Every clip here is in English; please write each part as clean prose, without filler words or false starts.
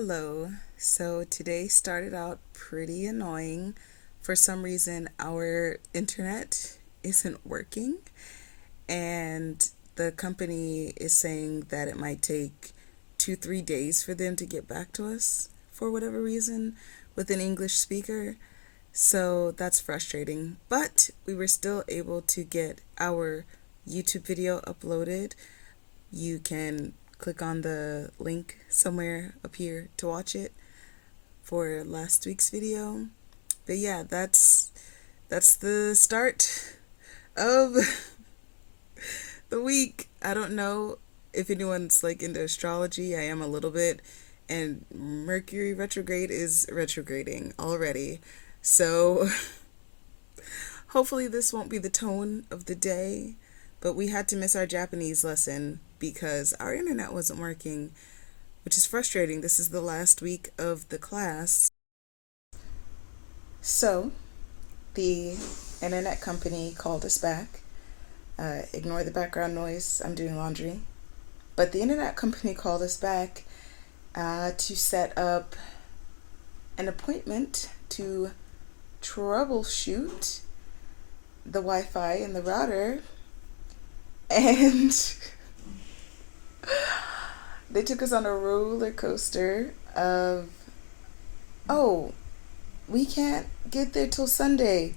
Hello. So today started out pretty annoying. For some reason, our internet isn't working, and the company is saying that it might take 2, 3 days for them to get back to us for whatever reason with an English speaker. So that's frustrating. But we were still able to get our YouTube video uploaded. You can click on the link somewhere up here to watch it for last week's video. But yeah, that's the start of the week. I don't know if anyone's like into astrology. I am a little bit, and Mercury retrograde is retrograding already. So hopefully this won't be the tone of the day, but we had to miss our Japanese lesson because our internet wasn't working, which is frustrating. This is the last week of the class. So, the internet company called us back. Ignore the background noise, I'm doing laundry. But the internet company called us back to set up an appointment to troubleshoot the Wi-Fi and the router. And they took us on a roller coaster of, oh, we can't get there till Sunday.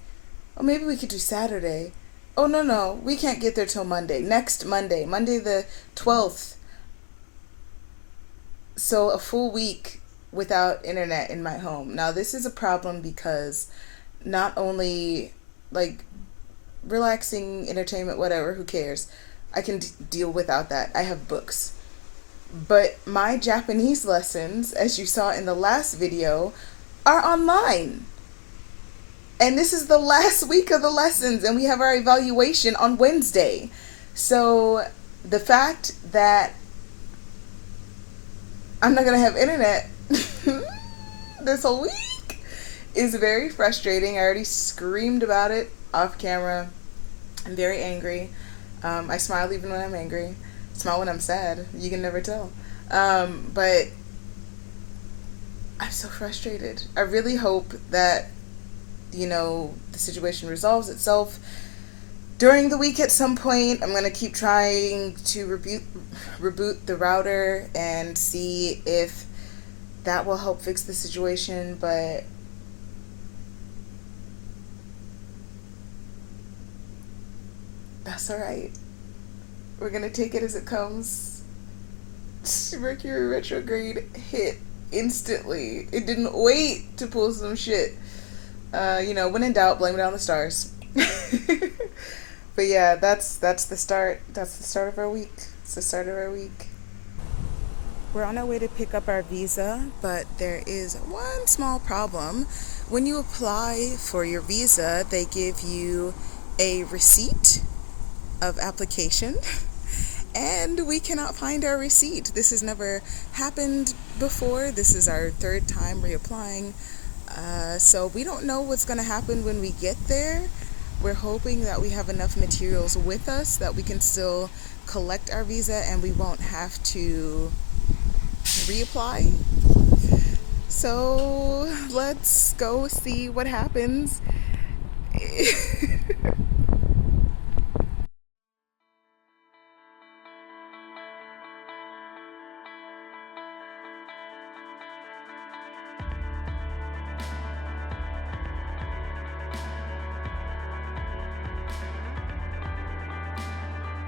Or maybe we could do Saturday. Oh, no, we can't get there till Monday. Next Monday, Monday the 12th. So a full week without internet in my home. Now, this is a problem because not only, like, relaxing, entertainment, whatever, who cares? I can deal without that. I have books. But my Japanese lessons, as you saw in the last video, are online. And this is the last week of the lessons, and we have our evaluation on Wednesday. So the fact that I'm not going to have internet this whole week is very frustrating. I already screamed about it off camera. I'm very angry. I smile even when I'm angry. I smile when I'm sad. You can never tell. But I'm so frustrated. I really hope that, the situation resolves itself during the week at some point. I'm going to keep trying to reboot the router and see if that will help fix the situation, but that's alright. We're going to take it as it comes. Mercury retrograde hit instantly. It didn't wait to pull some shit. When in doubt, blame it on the stars. But yeah, that's the start. That's the start of our week. It's the start of our week. We're on our way to pick up our visa, but there is one small problem. When you apply for your visa, they give you a receipt of application, and we cannot find our receipt. This has never happened before. This is our third time reapplying. So we don't know what's going to happen when we get there. We're hoping that we have enough materials with us that we can still collect our visa and we won't have to reapply. So let's go see what happens.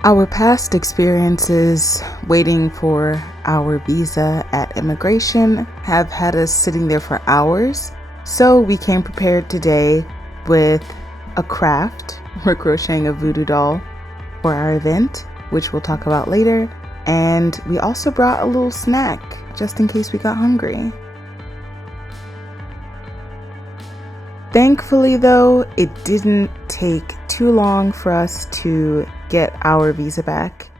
Our past experiences waiting for our visa at immigration have had us sitting there for hours. So we came prepared today with a craft. We're crocheting a voodoo doll for our event, which we'll talk about later. And we also brought a little snack just in case we got hungry. Thankfully, though, it didn't take too long for us to get our visa back.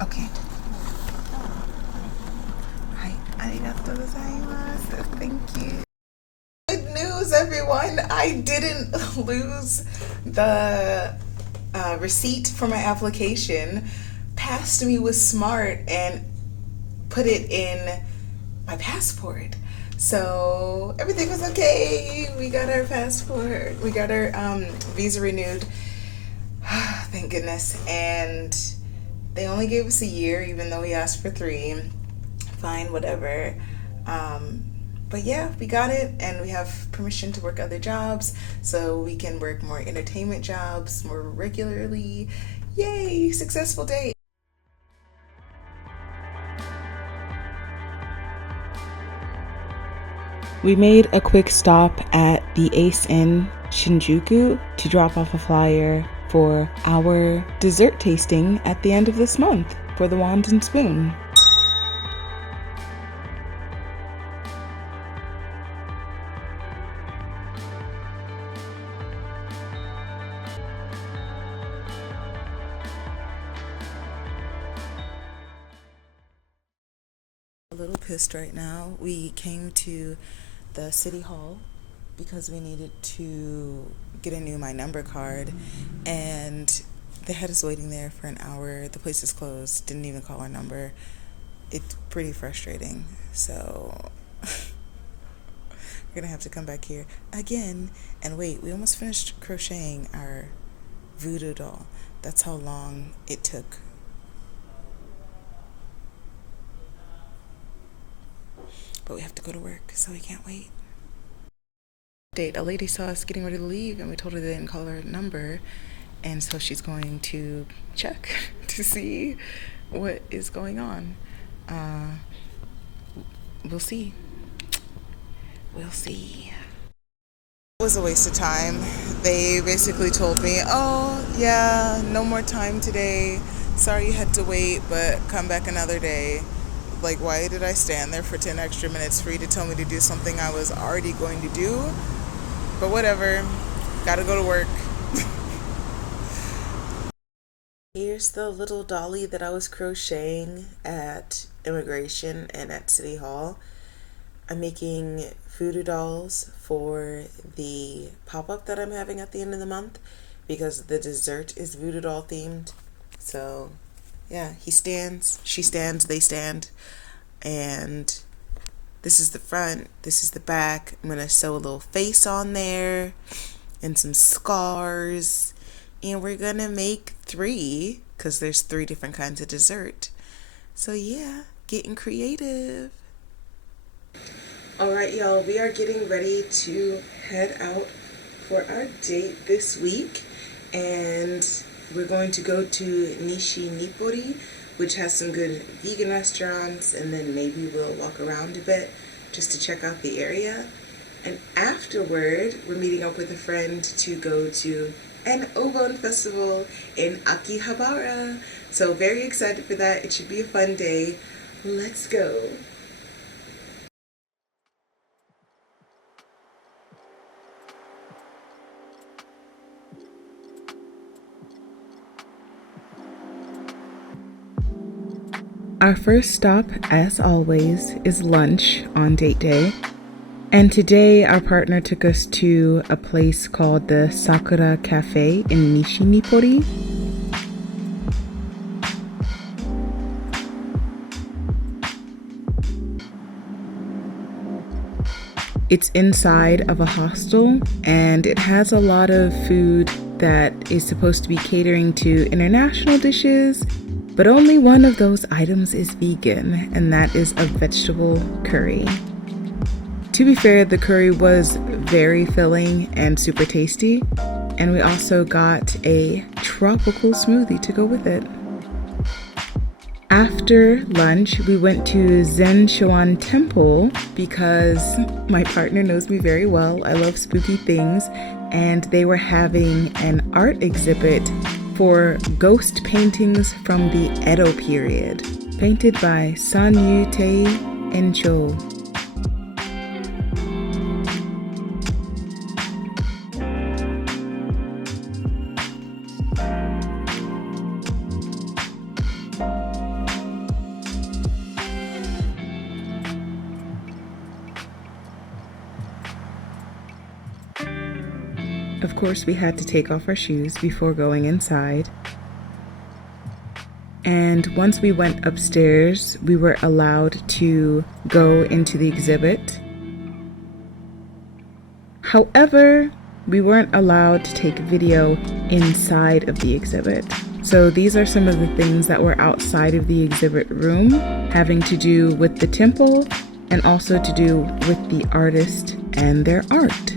Okay. Hi, arigatou gozaimasu. Thank you. Good news, everyone. everyone. I didn't lose the receipt for my application. Past me was smart and put it in my passport. So everything was okay. We got our passport. We got our visa renewed. Thank goodness. And they only gave us a year, even though we asked for 3. Fine, whatever. But yeah, we got it, and we have permission to work other jobs, so we can work more entertainment jobs more regularly. Yay, successful day. We made a quick stop at the Ace Inn Shinjuku to drop off a flyer for our dessert tasting at the end of this month for the Wand and Spoon. A little pissed right now. We came to the city hall because we needed to get a new My Number card, and they had us waiting there for an hour. The place is closed, didn't even call our number. It's pretty frustrating, so we're gonna have to come back here again and wait. We almost finished crocheting our voodoo doll. That's how long it took. But we have to go to work, so we can't wait. Date. A lady saw us getting ready to leave, and we told her they didn't call her number, and so she's going to check to see what is going on. We'll see. We'll see. It was a waste of time. They basically told me, oh, yeah, no more time today. Sorry you had to wait, but come back another day. Like, why did I stand there for 10 extra minutes for you to tell me to do something I was already going to do? But whatever. Gotta go to work. Here's the little dolly that I was crocheting at immigration and at City Hall. I'm making voodoo dolls for the pop-up that I'm having at the end of the month because the dessert is voodoo doll themed. So yeah, he stands, she stands, they stand. And this is the front, this is the back. I'm gonna sew a little face on there and some scars. And we're gonna make 3 because there's 3 different kinds of dessert. So yeah, getting creative. Alright, y'all, we are getting ready to head out for our date this week. And we're going to go to Nishi Nippori, which has some good vegan restaurants, and then maybe we'll walk around a bit just to check out the area. And afterward, we're meeting up with a friend to go to an Obon festival in Akihabara. So very excited for that. It should be a fun day. Let's go. Our first stop, as always, is lunch on date day. And today our partner took us to a place called the Sakura Cafe in Nishi Nippori. It's inside of a hostel, and it has a lot of food that is supposed to be catering to international dishes, but only one of those items is vegan, and that is a vegetable curry. To be fair, the curry was very filling and super tasty, and we also got a tropical smoothie to go with it. After lunch, we went to Zen Shoan Temple because my partner knows me very well. I love spooky things, and they were having an art exhibit for ghost paintings from the Edo period, painted by Sanyutei Encho. course, we had to take off our shoes before going inside. And once we went upstairs, we were allowed to go into the exhibit. However, we weren't allowed to take video inside of the exhibit. So these are some of the things that were outside of the exhibit room, having to do with the temple and also to do with the artist and their art.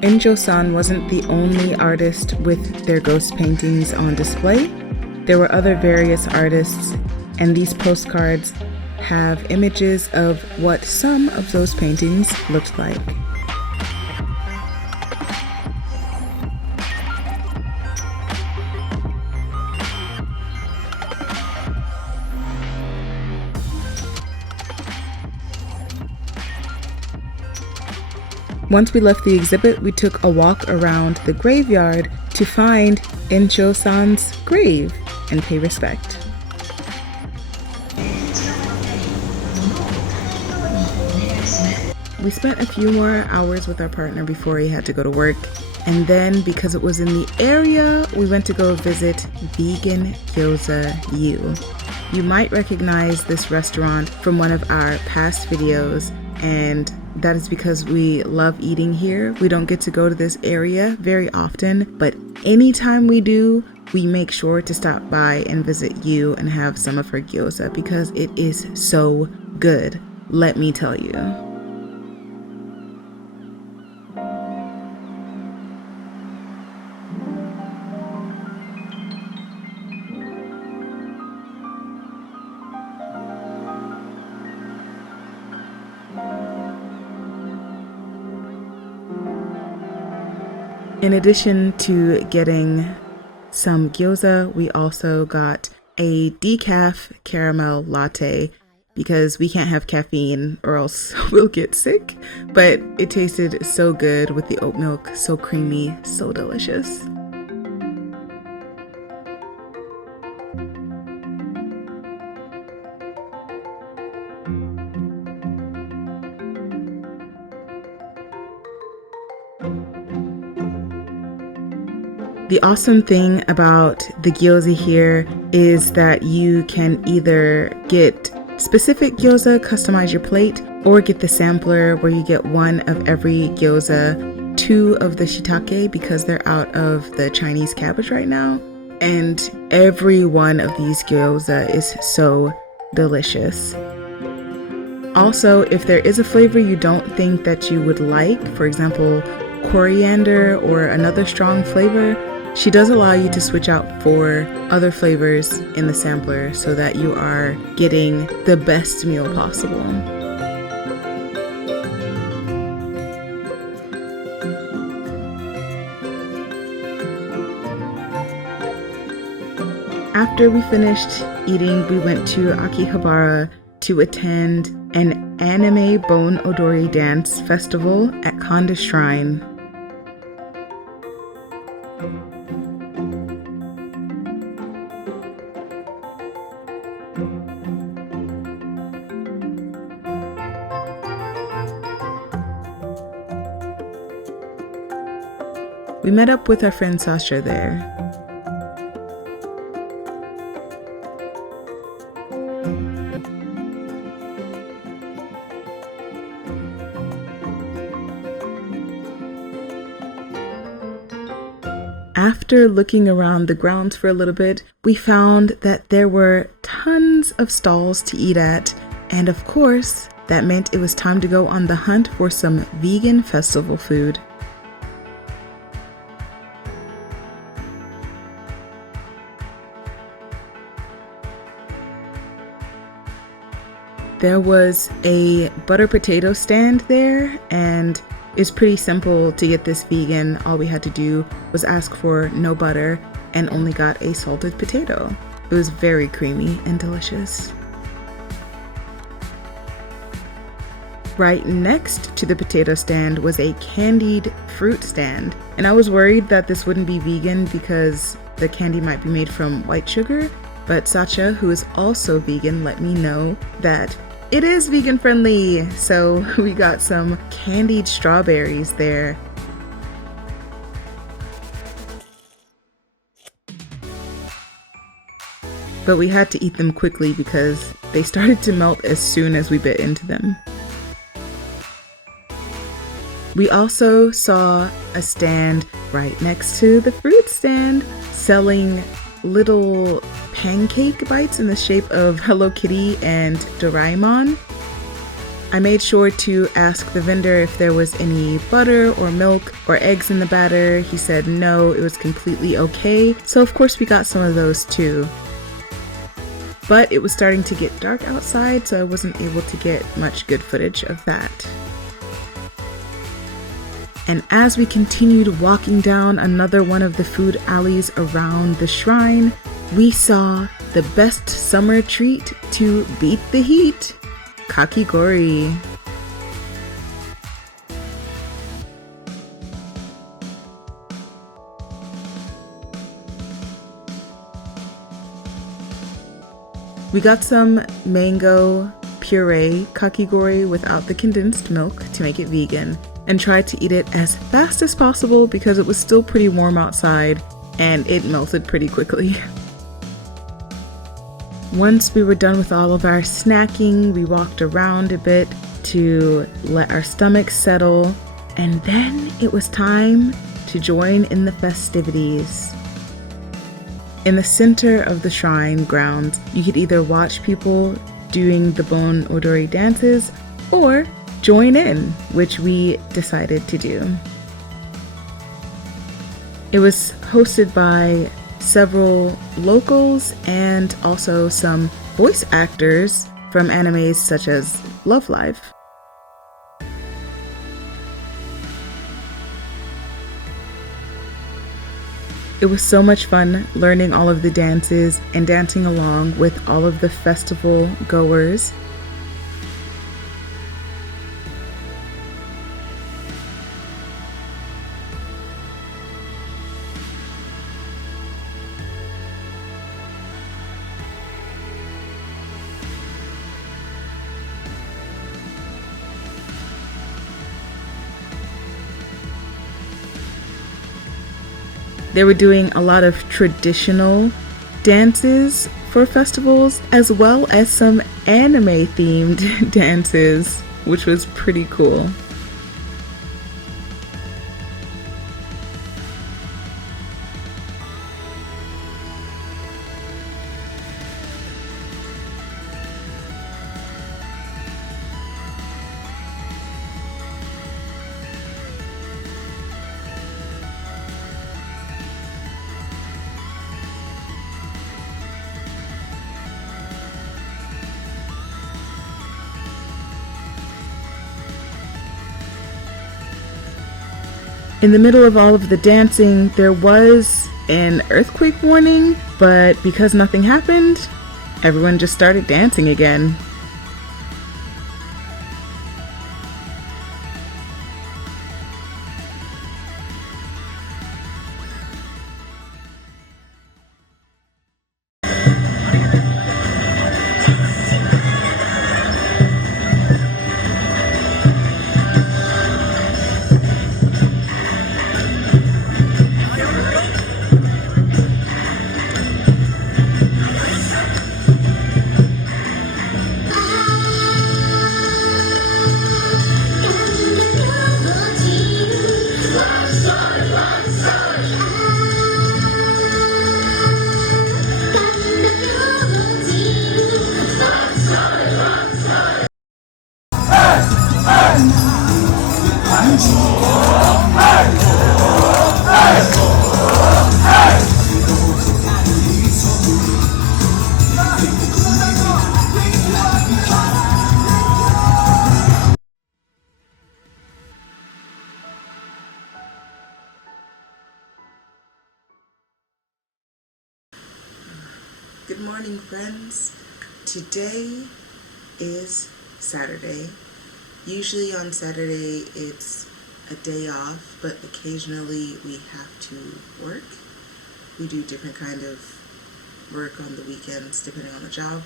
Enjo-san wasn't the only artist with their ghost paintings on display. There were other various artists, and these postcards have images of what some of those paintings looked like. Once we left the exhibit, we took a walk around the graveyard to find Enjo-san's grave and pay respect. We spent a few more hours with our partner before he had to go to work, and then because it was in the area, we went to go visit Vegan Gyoza U. You might recognize this restaurant from one of our past videos, and that is because we love eating here. We don't get to go to this area very often, but anytime we do, we make sure to stop by and visit you and have some of her gyoza because it is so good, let me tell you. In addition to getting some gyoza, we also got a decaf caramel latte because we can't have caffeine or else we'll get sick. But it tasted so good with the oat milk, so creamy, so delicious. The awesome thing about the gyoza here is that you can either get specific gyoza, customize your plate, or get the sampler where you get one of every gyoza, 2 of the shiitake because they're out of the Chinese cabbage right now. And every one of these gyoza is so delicious. Also, if there is a flavor you don't think that you would like, for example, coriander or another strong flavor, she does allow you to switch out for other flavors in the sampler so that you are getting the best meal possible. After we finished eating, we went to Akihabara to attend an anime Bon Odori dance festival at Kanda Shrine. We met up with our friend Sasha there. After looking around the grounds for a little bit, we found that there were tons of stalls to eat at, and of course, that meant it was time to go on the hunt for some vegan festival food. There was a butter potato stand there, and it's pretty simple to get this vegan. All we had to do was ask for no butter and only got a salted potato. It was very creamy and delicious. Right next to the potato stand was a candied fruit stand, and I was worried that this wouldn't be vegan because the candy might be made from white sugar, but Sacha, who is also vegan, let me know that it is vegan friendly. So we got some candied strawberries there. But we had to eat them quickly because they started to melt as soon as we bit into them. We also saw a stand right next to the fruit stand selling little pancake bites in the shape of Hello Kitty and Doraemon. I made sure to ask the vendor if there was any butter or milk or eggs in the batter. He said no, it was completely okay. So of course we got some of those too. But it was starting to get dark outside, so I wasn't able to get much good footage of that. And as we continued walking down another one of the food alleys around the shrine, we saw the best summer treat to beat the heat, kakigori. We got some mango puree kakigori without the condensed milk to make it vegan, and tried to eat it as fast as possible because it was still pretty warm outside and it melted pretty quickly. Once we were done with all of our snacking, we walked around a bit to let our stomachs settle, and then it was time to join in the festivities. In the center of the shrine grounds, you could either watch people doing the Bon Odori dances or join in, which we decided to do. It was hosted by several locals and also some voice actors from animes such as Love Live. It was so much fun learning all of the dances and dancing along with all of the festival goers. They were doing a lot of traditional dances for festivals, as well as some anime themed dances, which was pretty cool. In the middle of all of the dancing, there was an earthquake warning, but because nothing happened, everyone just started dancing again. Good morning, friends. Today is Saturday, Usually on Saturday it's a day off, but occasionally we have to work. We do different kind of work on the weekends depending on the job.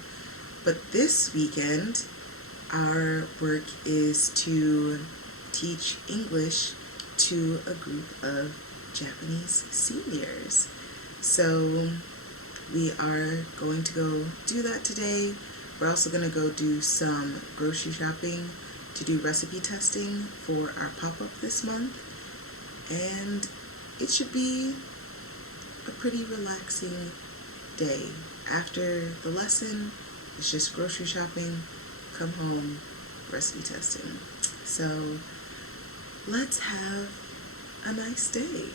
But this weekend, our work is to teach English to a group of Japanese seniors. So we are going to go do that today. We're also going to go do some grocery shopping to do recipe testing for our pop-up this month. And it should be a pretty relaxing day. After the lesson, it's just grocery shopping, come home, recipe testing. So let's have a nice day.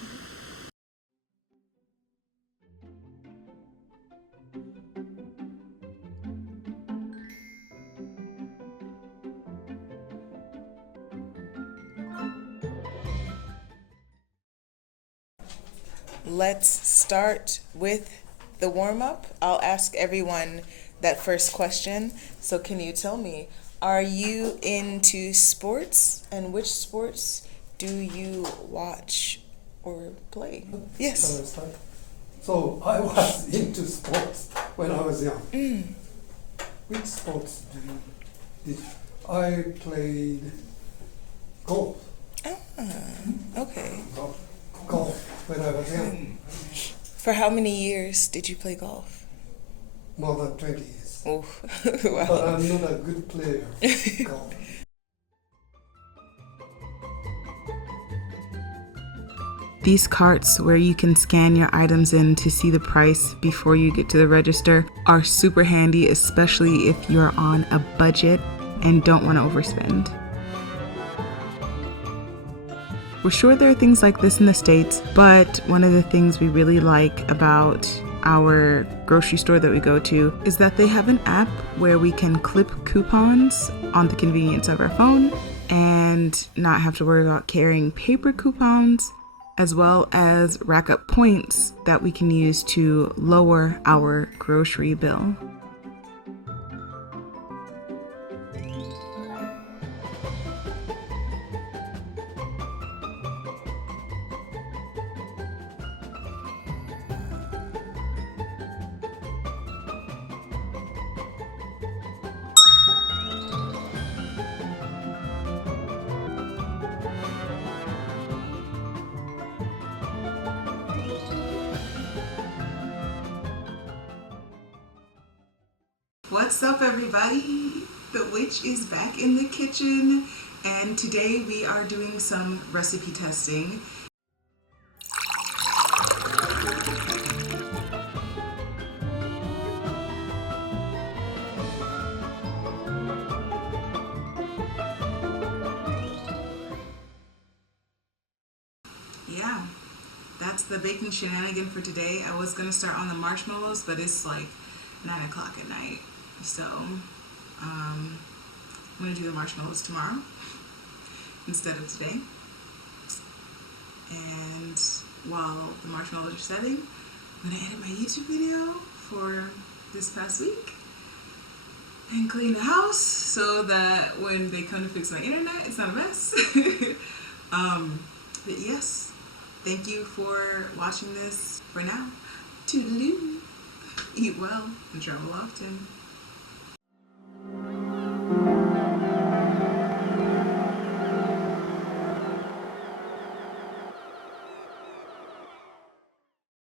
Let's start with the warm-up. I'll ask everyone that first question. So can you tell me, are you into sports, and which sports do you watch or play? Yes. So I was into sports when I was young. Which sports did I played golf. Okay. Golf when I was young. For how many years did you play golf? More than 20 years. Oh, But wow. I'm not a good player. Golf. These carts where you can scan your items in to see the price before you get to the register are super handy, especially if you're on a budget and don't want to overspend. We're sure there are things like this in the States, but one of the things we really like about our grocery store that we go to is that they have an app where we can clip coupons on the convenience of our phone and not have to worry about carrying paper coupons, as well as rack up points that we can use to lower our grocery bill. What's up, everybody? The witch is back in the kitchen, and today we are doing some recipe testing. Yeah, that's the bacon shenanigan for today. I was gonna start on the marshmallows, but it's like 9 o'clock at night. So I'm gonna do the marshmallows tomorrow instead of today. And while the marshmallows are setting, I'm gonna edit my YouTube video for this past week and clean the house so that when they come to fix my internet, it's not a mess. But yes, thank you for watching this for now. Toodaloo. Eat well and travel often.